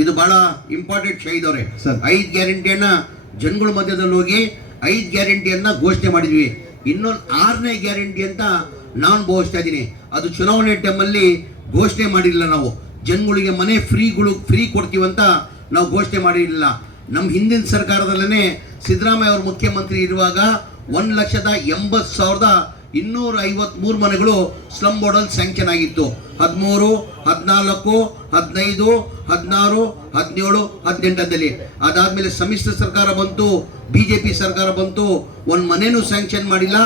ಇದು ಬಹಳ ಇಂಪಾರ್ಟೆಂಟ್ ಶಹೀದವ್ರೆ. 5 ಗ್ಯಾರಂಟಿಯನ್ನ ಜನಗಳ ಮಧ್ಯದಲ್ಲಿ ಹೋಗಿ 5 ಗ್ಯಾರಂಟಿಯನ್ನ ಘೋಷಣೆ ಮಾಡಿದ್ವಿ. ಇನ್ನೊಂದು 6ನೇ ಗ್ಯಾರಂಟಿ ಅಂತ ನಾನು ಭಾವಿಸ್ತಾ ಇದ್ದೀನಿ. ಅದು ಚುನಾವಣೆ ಟೈಮಲ್ಲಿ ಘೋಷಣೆ ಮಾಡಿರಲಿಲ್ಲ. ನಾವು ಜನಗಳಿಗೆ ಮನೆ ಫ್ರೀ ಕೊಡ್ತೀವಂತ ನಾವು ಘೋಷಣೆ ಮಾಡಿರಲಿಲ್ಲ. ನಮ್ಮ ಹಿಂದಿನ ಸರ್ಕಾರದಲ್ಲೇ ಸಿದ್ದರಾಮಯ್ಯ ಅವರು ಮುಖ್ಯಮಂತ್ರಿ ಇರುವಾಗ 1,80,253 ಮನೆಗಳು ಸ್ಲಮ್ ಬೋರ್ಡಲ್ಲಿ ಸ್ಯಾಂಕ್ಷನ್ ಆಗಿತ್ತು. 13, 14, 15, 16, 17, 18ರಲ್ಲಿ. ಅದಾದ್ಮೇಲೆ ಸಮ್ಮಿಶ್ರ ಸರ್ಕಾರ ಬಂತು, BJP ಸರ್ಕಾರ ಬಂತು. ಒಂದು ಮನೆನೂ ಸ್ಯಾಂಕ್ಷನ್ ಮಾಡಿಲ್ಲ,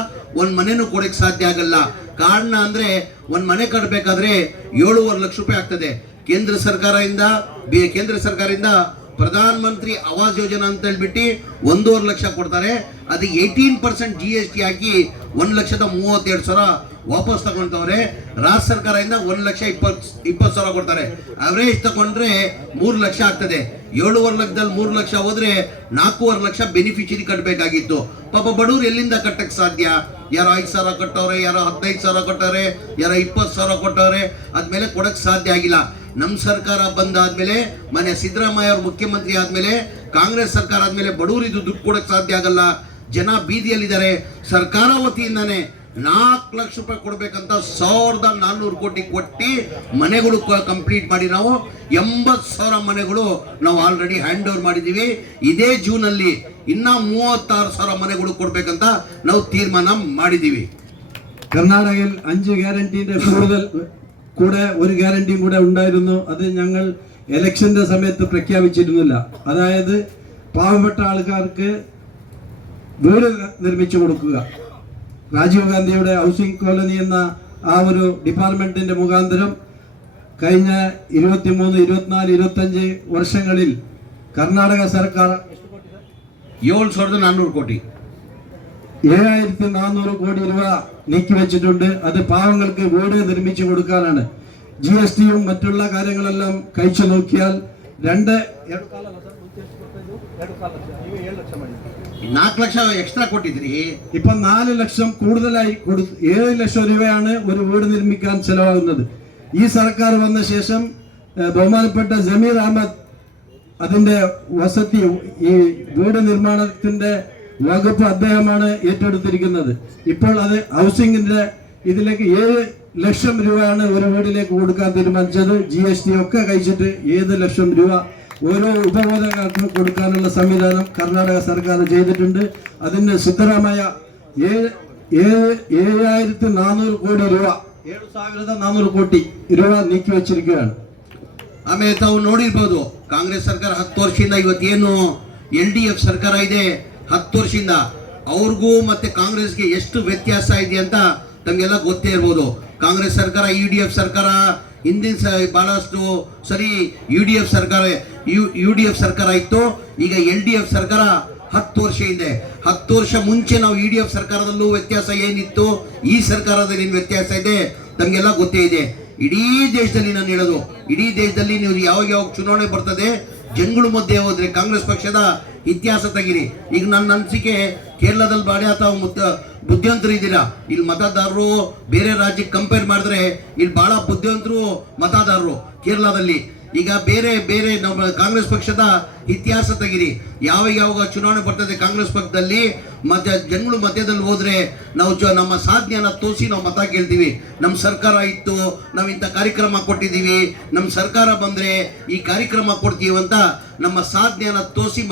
ಒಂದು ಮನೆನೂ ಕೊಡಕ್ಕೆ ಸಾಧ್ಯ ಆಗಲ್ಲ. ಕಾರಣ ಅಂದರೆ ಒಂದು ಮನೆ ಕಟ್ಟಬೇಕಾದ್ರೆ 7.5 ಲಕ್ಷ ರೂಪಾಯಿ ಆಗ್ತದೆ. ಕೇಂದ್ರ ಸರ್ಕಾರದಿಂದ ಪ್ರಧಾನ ಮಂತ್ರಿ ಆವಾಸ್ ಯೋಜನಾ ಅಂತ ಹೇಳ್ಬಿಟ್ಟು 1.5 ಲಕ್ಷ ಕೊಡ್ತಾರೆ. ಅದಕ್ಕೆ 18% GST ಹಾಕಿ 1,32,000 ವಾಪಸ್ ತಗೊಳ್ತವ್ರೆ. ರಾಜ್ಯ ಸರ್ಕಾರದಿಂದ 1,20,000 ಕೊಡ್ತಾರೆ. ಅವರೇಜ್ ತಗೊಂಡ್ರೆ 3 ಲಕ್ಷ ಆಗ್ತದೆ. 7.5 ಲಕ್ಷದಲ್ಲಿ 3 ಲಕ್ಷ ಹೋದ್ರೆ 4.5 ಲಕ್ಷ ಬೆನಿಫಿಷರಿ ಕಟ್ಟಬೇಕಾಗಿತ್ತು. ಪಾಪ ಬಡವರು ಎಲ್ಲಿಂದ ಕಟ್ಟಕ್ಕೆ ಸಾಧ್ಯ? ಯಾರೋ 5,000 ಕಟ್ಟವ್ರೆ, ಯಾರೋ 15,000 ಕೊಟ್ಟವ್ರೆ, ಯಾರೋ 20,000 ಕೊಟ್ಟವ್ರೆ. ಅದ್ಮೇಲೆ ಕೊಡಕ್ಕೆ ಸಾಧ್ಯ ಆಗಿಲ್ಲ. ನಮ್ಮ ಸರ್ಕಾರ ಬಂದಾದ್ಮೇಲೆ, ಮನೆ ಸಿದ್ದರಾಮಯ್ಯ ಅವರು ಮುಖ್ಯಮಂತ್ರಿ ಆದ್ಮೇಲೆ, ಕಾಂಗ್ರೆಸ್ ಸರ್ಕಾರ ಆದ್ಮೇಲೆ ಬಡವರಿದು ದುಡ್ಡು ಕೊಡಕ್ಕೆ ಸಾಧ್ಯ ಆಗಲ್ಲ. ಜನ ಬೀದಿಯಲ್ಲಿದ್ದಾರೆ. ಸರ್ಕಾರ ವತಿಯಿಂದಾನೆ 4 ಲಕ್ಷ ರೂಪಾಯಿ ಕೊಡ್ಬೇಕಂತ 1,400 ಕೋಟಿ ಕೊಟ್ಟು ಮನೆಗಳು ಕಂಪ್ಲೀಟ್ ಮಾಡಿ ನಾವು 80,000 ಮನೆಗಳು ನಾವು ಆಲ್ರೆಡಿ ಹ್ಯಾಂಡ್ ಓವರ್ ಮಾಡಿದ್ದೀವಿ. ಇದೇ ಜೂನಲ್ಲಿ ಇನ್ನ 36,000 മനെകൾ കൊടുಬೇಕಂತ ನಾವು തീരുമാനം ಮಾಡಿದ್ದೀವಿ. കർണാടകയിൽ 5 ഗ്യാരണ്ടിയുടെ കൂടുതൽ കൂടെ ഒരു ഗ്യാരണ്ടിയും കൂടെ ഉണ്ടായിരുന്നു. അത് ഞങ്ങൾ ഇലക്ഷന്റെ സമയത്ത് പ്രഖ്യാപിച്ചിരുന്നില്ല. അതായത് പാവപ്പെട്ട ആൾക്കാർക്ക് വീട് നിർമ്മിച്ചു കൊടുക്കുക. രാജീവ് ഗാന്ധിയുടെ ഹൗസിംഗ് കോളനി എന്ന ആ ഒരു ഡിപ്പാർട്ട്മെന്റിന്റെ മുഖാന്തരം കഴിഞ്ഞ 23, 24, 25 വർഷങ്ങളിൽ കർണാടക സർക്കാർ 7,400 കോടി 7,400 കോടി രൂപ നീക്കിവെച്ചിട്ടുണ്ട്. അത് പാവങ്ങൾക്ക് വീട് നിർമ്മിച്ചു കൊടുക്കാനാണ്. GSTയും മറ്റുള്ള കാര്യങ്ങളെല്ലാം കഴിച്ചു നോക്കിയാൽ 4 ലക്ഷം എക്സ്ട്രാ ಕೊಟ್ಟಿದ್ರಿ. ഇപ്പൊ 4 ലക്ഷം കൂടുതലായി 7 ലക്ഷം രൂപയാണ് ഒരു വീട് നിർമ്മിക്കാൻ ചെലവാകുന്നത്. ഈ സർക്കാർ വന്ന ശേഷം ബഹുമാനപ്പെട്ട ജമീർ അഹമ്മദ് അതിന്റെ വസതി ഈ വീട് നിർമ്മാണത്തിന്റെ വകുപ്പ് അദ്ദേഹമാണ് ഏറ്റെടുത്തിരിക്കുന്നത്. ഇപ്പോൾ അത് ഹൗസിംഗിന്റെ ഇതിലേക്ക് 7 ലക്ഷം രൂപയാണ് ഒരു വീടിലേക്ക് കൊടുക്കാൻ തീരുമാനിച്ചത്. GST ഒക്കെ കഴിച്ചിട്ട് 7 ലക്ഷം രൂപ ഓരോ ഉപഭോക്താക്കൾക്കും കൊടുക്കാനുള്ള സംവിധാനം കർണാടക സർക്കാർ ചെയ്തിട്ടുണ്ട്. അതിന് സിദ്ധരാമയ്യ 7,400 കോടി രൂപ 7,400 ಕೋಟಿ രൂപ ನೀಕಿ വെച്ചിരിക്കുകയാണ്. ಆಮೇಲೆ ತಾವು ನೋಡಿರ್ಬೋದು, ಕಾಂಗ್ರೆಸ್ ಸರ್ಕಾರ 10 ವರ್ಷದಿಂದ ಇವತ್ತೇನು LDF ಸರ್ಕಾರ ಇದೆ 10 ವರ್ಷದಿಂದ ಅವ್ರಿಗೂ ಮತ್ತೆ ಕಾಂಗ್ರೆಸ್ಗೆ ಎಷ್ಟು ವ್ಯತ್ಯಾಸ ಇದೆ ಅಂತ ತಮಗೆಲ್ಲ ಗೊತ್ತೇ ಇರ್ಬೋದು. ಕಾಂಗ್ರೆಸ್ ಸರ್ಕಾರ UDF ಸರ್ಕಾರ ಹಿಂದಿನ ಬಹಳಷ್ಟು ಸರಿ UDF ಸರ್ಕಾರ ಇತ್ತು. ಈಗ LDF ಸರ್ಕಾರ 10 ವರ್ಷ ಹಿಂದೆ, 10 ವರ್ಷ ಮುಂಚೆ ನಾವು UDF ಸರ್ಕಾರದಲ್ಲೂ ವ್ಯತ್ಯಾಸ ಏನಿತ್ತು, ಈ ಸರ್ಕಾರದಲ್ಲಿ ಏನು ವ್ಯತ್ಯಾಸ ಇದೆ ತಮಗೆಲ್ಲ ಗೊತ್ತೇ ಇದೆ. ಇಡೀ ದೇಶದಲ್ಲಿ ನಾನು ಹೇಳೋದು, ಇಡೀ ದೇಶದಲ್ಲಿ ನೀವು ಯಾವಾಗ ಚುನಾವಣೆ ಬರ್ತದೆ ಜನಗಳ ಮಧ್ಯೆ ಹೋದ್ರೆ ಕಾಂಗ್ರೆಸ್ ಪಕ್ಷದ ಇತಿಹಾಸ ತೆಗಿರಿ. ಈಗ ನನ್ನ ಅನಿಸಿಕೆ ಕೇರಳದಲ್ಲಿ ಬಾಡಿ ಅಥವಾ ಬುದ್ಧಿವಂತರು ಇದ್ದೀರಾ. ಇಲ್ಲಿ ಮತದಾರರು ಬೇರೆ ರಾಜ್ಯಕ್ಕೆ ಕಂಪೇರ್ ಮಾಡಿದ್ರೆ ಇಲ್ಲಿ ಬಹಳ ಬುದ್ಧಿವಂತರು ಮತದಾರರು ಕೇರಳದಲ್ಲಿ. ಈಗ ಬೇರೆ ನಮ್ಮ ಕಾಂಗ್ರೆಸ್ ಪಕ್ಷದ ಇತಿಹಾಸ ತೆಗಿರಿ. ಯಾವಾಗ ಚುನಾವಣೆ ಬರ್ತದೆ ಕಾಂಗ್ರೆಸ್ ಪಕ್ಷದಲ್ಲಿ ಜನಗಳು ಮಧ್ಯದಲ್ಲಿ ಹೋದ್ರೆ ನಾವು ನಮ್ಮ ಸಾಧನೆಯನ್ನ ತೋರಿಸಿ ನಾವು ಮತ ಕೇಳ್ತೀವಿ. ನಮ್ಮ ಸರ್ಕಾರ ಇತ್ತು, ನಾವು ಇಂಥ ಕಾರ್ಯಕ್ರಮ ಕೊಟ್ಟಿದ್ದೀವಿ, ನಮ್ಮ ಸರ್ಕಾರ ಬಂದ್ರೆ ಈ ಕಾರ್ಯಕ್ರಮ ಕೊಡ್ತೀವಿ ಅಂತ ನಮ್ಮ ಸಾಧನೆಯನ್ನ ತೋರಿಸಿ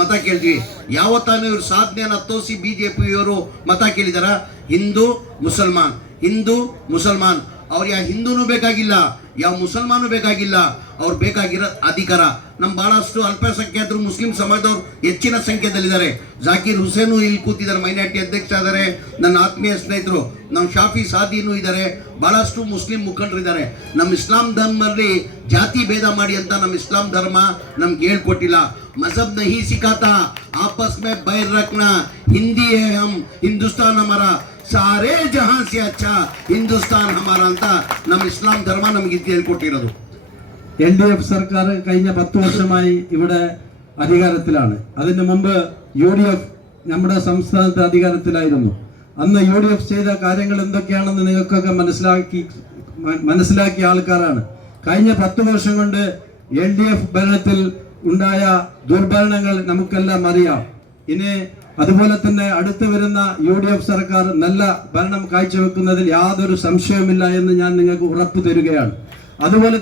ಮತ ಕೇಳ್ತೀವಿ. ಯಾವತ್ತಾನು ಇವ್ರು ಸಾಧನೆಯನ್ನ ತೋರಿಸಿ BJPಯವರು ಮತ ಕೇಳಿದಾರ? ಹಿಂದೂ ಮುಸಲ್ಮಾನ್ ಅವ್ರು ಯಾವ ಹಿಂದೂನು ಬೇಕಾಗಿಲ್ಲ, ಯಾವ ಮುಸಲ್ಮಾನು ಬೇಕಾಗಿಲ್ಲ. ಅವ್ರು ಬೇಕಾಗಿರೋ ಅಧಿಕಾರ. ನಮ್ಮ ಬಹಳಷ್ಟು ಅಲ್ಪಸಂಖ್ಯಾತರು ಮುಸ್ಲಿಂ ಸಮಾಜದವ್ರು ಹೆಚ್ಚಿನ ಸಂಖ್ಯೆಯಲ್ಲಿದ್ದಾರೆ. ಜಾಕೀರ್ ಹುಸೇನು ಇಲ್ಲಿ ಕೂತಿದ್ದಾರೆ, ಮೈನಾರಿಟಿ ಅಧ್ಯಕ್ಷ ಇದ್ದಾರೆ, ನನ್ನ ಆತ್ಮೀಯ ಸ್ನೇಹಿತರು. ನಮ್ಮ ಶಾಫಿ ಸಾದಿನೂ ಇದ್ದಾರೆ, ಬಹಳಷ್ಟು ಮುಸ್ಲಿಂ ಮುಖಂಡರು ಇದ್ದಾರೆ. ನಮ್ಮ ಇಸ್ಲಾಂ ಧರ್ಮದಲ್ಲಿ ಜಾತಿ ಭೇದ ಮಾಡಿ ಅಂತ ನಮ್ಮ ಇಸ್ಲಾಂ ಧರ್ಮ ನಮ್ಗೆ ಹೇಳ್ಕೊಟ್ಟಿಲ್ಲ. ಮಜಹಬ್ ನಹಿ ಸಿಖಾತಾ ಆಪಸ್ ಮೇ ಬೈರ್ ರಖ್ನಾ, ಹಿಂದಿ ಹೈ ಹಮ್ ಹಿಂದೂಸ್ತಾನ್ ಹಮಾರಾ, ಸಾರೇ ಜಹಾನ್ ಸೆ ಅಚ್ಚಾ ಹಿಂದೂಸ್ತಾನ್ ಹಮಾರಾ ಅಂತ ನಮ್ಮ ಇಸ್ಲಾಂ ಧರ್ಮ ನಮ್ಗೆ ಹೇಳ್ಕೊಟ್ಟಿರೋದು. LDF സർക്കാർ കഴിഞ്ഞ 10 വർഷമായി ഇവിടെ അധികാരത്തിലാണ്. അതിനു മുമ്പ് UDF നമ്മുടെ സംസ്ഥാനത്ത് അധികാരത്തിലായിരുന്നു. അന്ന് UDF ചെയ്ത കാര്യങ്ങൾ എന്തൊക്കെയാണെന്ന് നിങ്ങൾക്കൊക്കെ മനസ്സിലാക്കിയ ആൾക്കാരാണ്. കഴിഞ്ഞ 10 വർഷം കൊണ്ട് LDF ഭരണത്തിൽ ഉണ്ടായ ദുർഭരണങ്ങൾ നമുക്കെല്ലാം അറിയാം. ഇനി അതുപോലെ തന്നെ അടുത്ത് വരുന്ന UDF സർക്കാർ നല്ല ഭരണം കാഴ്ചവെക്കുന്നതിൽ യാതൊരു സംശയവുമില്ല എന്ന് ഞാൻ നിങ്ങൾക്ക് ഉറപ്പു തരുകയാണ്. അതുപോലെ